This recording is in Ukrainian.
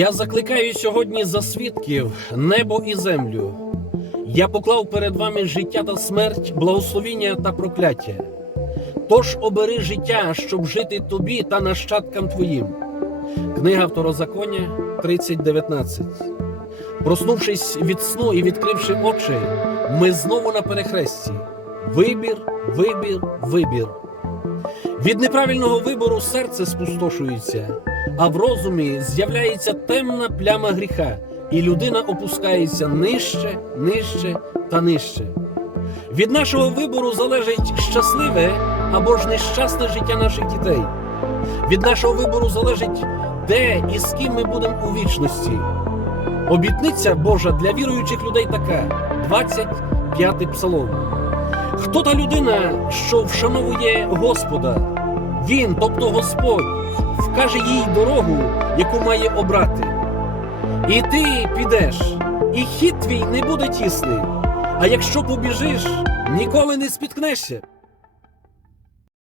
Я закликаю сьогодні за свідків небо і землю. Я поклав перед вами життя та смерть, благословіння та прокляття. Тож обери життя, щоб жити тобі та нащадкам твоїм. Книга Второзаконня 30.19. Проснувшись від сну і відкривши очі, ми знову на перехресті. Вибір, вибір, вибір. Від неправильного вибору серце спустошується, а в розумі з'являється темна пляма гріха, і людина опускається нижче, нижче та нижче. Від нашого вибору залежить щасливе або ж нещасне життя наших дітей. Від нашого вибору залежить, де і з ким ми будемо у вічності. Обітниця Божа для віруючих людей така: 25-й псалом. Хто та людина, що вшановує Господа? Він, тобто Господь, вкаже їй дорогу, яку має обрати. І ти підеш, і хід твій не буде тісний. А якщо побіжиш, ніколи не спіткнешся.